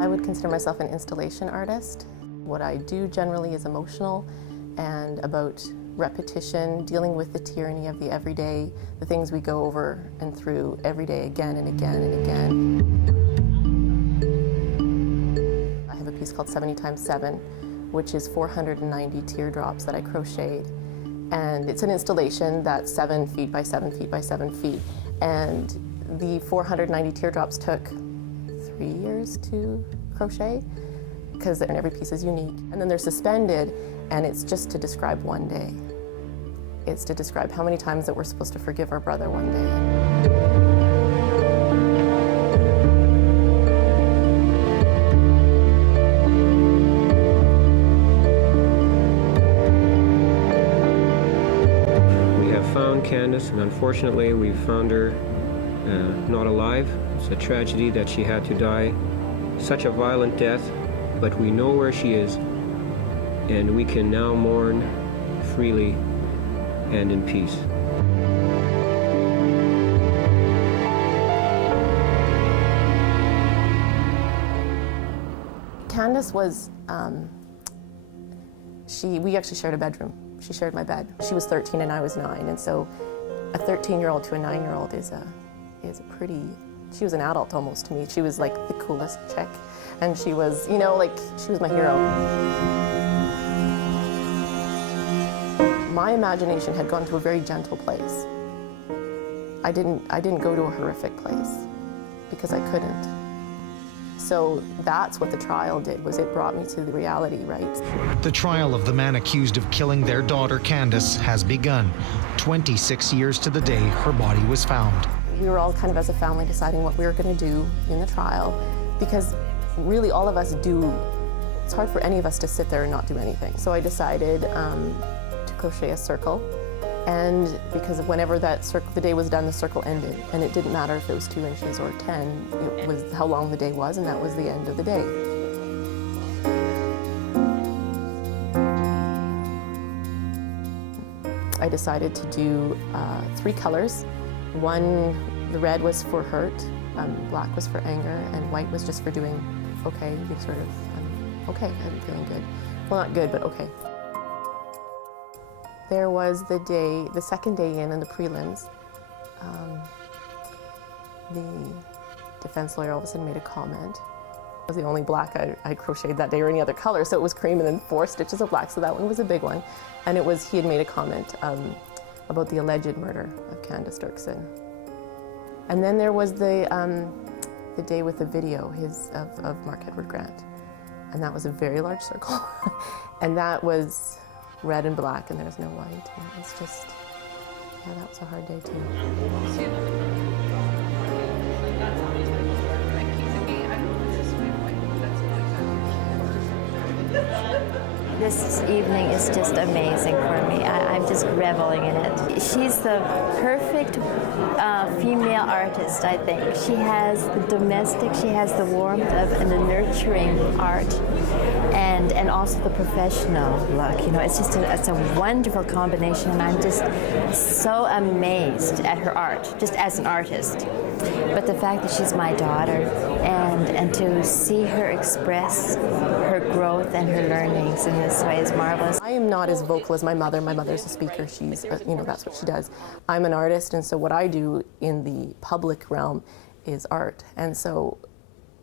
I would consider myself an installation artist. What I do generally is emotional and about repetition, dealing with the tyranny of the everyday, the things we go over and through every day again and again and again. I have a piece called 70 times 7, which is 490 teardrops that I crocheted. And it's an installation that's 7 feet by 7 feet by 7 feet. And the 490 teardrops took 3 years to crochet, because every piece is unique. And then they're suspended, and it's just to describe one day. It's to describe how many times that we're supposed to forgive our brother one day. We have found Candace, and unfortunately we found her not alive. It's a tragedy that she had to die such a violent death, but we know where she is, and we can now mourn freely and in peace. Candace was, we actually shared a bedroom. She shared my bed. She was 13 and I was 9, and so a 13-year-old to a 9-year-old is a pretty, she was an adult almost to me. She was like the coolest chick, and she was, you know, like, she was my hero. My imagination had gone to a very gentle place. I didn't go to a horrific place because I couldn't. So that's what the trial did, was it brought me to the reality, right? The trial of the man accused of killing their daughter Candace has begun. 26 years to the day her body was found. We were all kind of as a family deciding what we were going to do in the trial, because really all of us do, it's hard for any of us to sit there and not do anything. So I decided to crochet a circle, and because whenever that circle, the day was done, the circle ended, and it didn't matter if it was 2 inches or 10, it was how long the day was, and that was the end of the day. I decided to do 3 colors. One, the red was for hurt, black was for anger, and white was just for doing okay, you sort of, okay, I'm feeling good. Well, not good, but okay. There was the day, the second day in the prelims, the defense lawyer all of a sudden made a comment. It was the only black I crocheted that day, or any other color, so it was cream and then 4 stitches of black, so that one was a big one. And it was, he had made a comment about the alleged murder of Candace Derksen. And then there was the day with the video of Mark Edward Grant. And that was a very large circle. And that was red and black, and there's no white. And it was just, yeah, that was a hard day too. This evening is just amazing for me. I'm just reveling in it. She's the perfect female artist, I think. She has the domestic, she has the warmth of and the nurturing art, and also the professional look. You know, it's just it's a wonderful combination, and I'm just so amazed at her art, just as an artist. But the fact that she's my daughter, and to see her express her growth and her learnings in this way is marvelous. I am not as vocal as my mother. My mother's a speaker. She's, you know, that's what she does. I'm an artist, and so what I do in the public realm is art. And so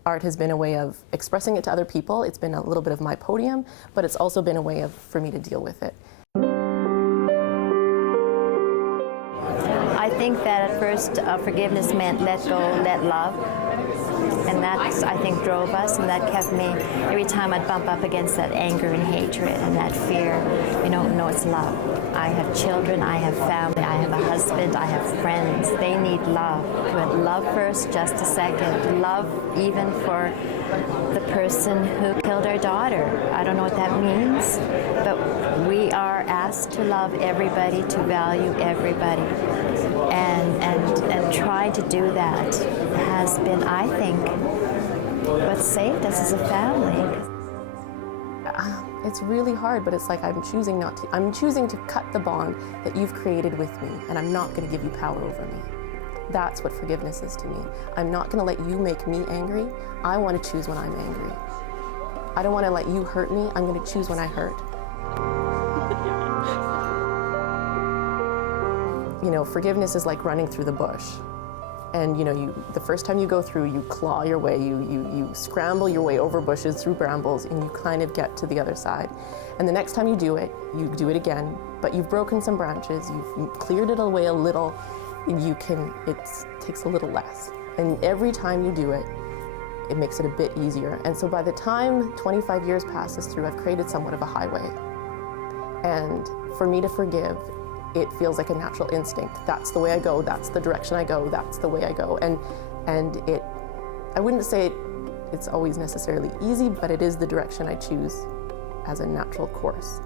art has been a way of expressing it to other people. It's been a little bit of my podium, but it's also been a way for me to deal with it. I think that at first forgiveness meant let go, let love. And that, I think, drove us, and that kept me, every time I'd bump up against that anger and hatred and that fear, you know, no, it's love. I have children, I have family, I have a husband, I have friends. They need love. Put love first, just a second. Love even for the person who killed our daughter. I don't know what that means, but we are asked to love everybody, to value everybody. And trying to do that has been, I think, what saved us as a family. It's really hard, but it's like I'm choosing not to. I'm choosing to cut the bond that you've created with me, and I'm not going to give you power over me. That's what forgiveness is to me. I'm not going to let you make me angry. I want to choose when I'm angry. I don't want to let you hurt me. I'm going to choose when I hurt. You know, forgiveness is like running through the bush. And you know, the first time you go through, you claw your way, you scramble your way over bushes, through brambles, and you kind of get to the other side. And the next time you do it again, but you've broken some branches, you've cleared it away a little, and it takes a little less. And every time you do it, it makes it a bit easier. And so by the time 25 years passes through, I've created somewhat of a highway. And for me to forgive, it feels like a natural instinct. That's the way I go, that's the direction I go, that's the way I go. And I wouldn't say it's always necessarily easy, but it is the direction I choose as a natural course.